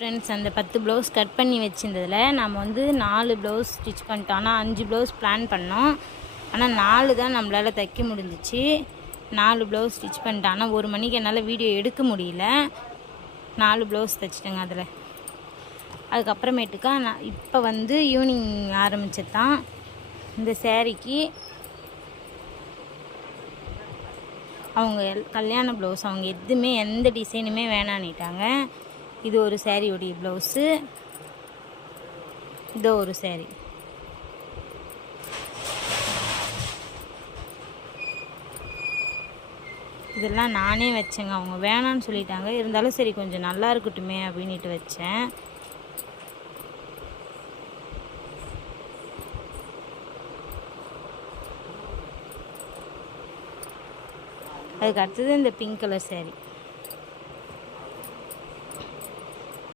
Friends, அந்த 10 blouse cut பண்ணி வச்சிருந்ததில் நம்ம வந்து 4 ப்ளவுஸ் ஸ்டிச் பண்ணிட்டோம். ஆனால் 5 ப்ளவுஸ் பிளான் பண்ணோம். ஆனால் 4 தான் நம்மளால் தைக்க முடிஞ்சிச்சு. 4 ப்ளவுஸ் ஸ்டிச் பண்ணிட்டேன். ஆனால் 1 மணிக்கு என்னால் வீடியோ எடுக்க முடியல. 4 ப்ளவுஸ் தைச்சிட்டேங்க அதில். அதுக்கப்புறமேட்டுக்கா நான் இப்போ வந்து ஈவினிங் ஆரம்பித்தது தான். இந்த சேரீக்கு அவங்க கல்யாண ப்ளவுஸ், அவங்க எதுவுமே எந்த டிசைனுமே வேணான்னிட்டாங்க. இது ஒரு சேரீயோடைய ப்ளவுஸு, இதோ ஒரு சேரீ. இதெல்லாம் நானே வச்சேங்க. அவங்க வேணான்னு சொல்லிட்டாங்க. இருந்தாலும் சரி கொஞ்சம் நல்லா இருக்கட்டுமே அப்படின்ட்டு வச்சேன். அதுக்கு அடுத்தது இந்த பிங்க் கலர் சேரீ.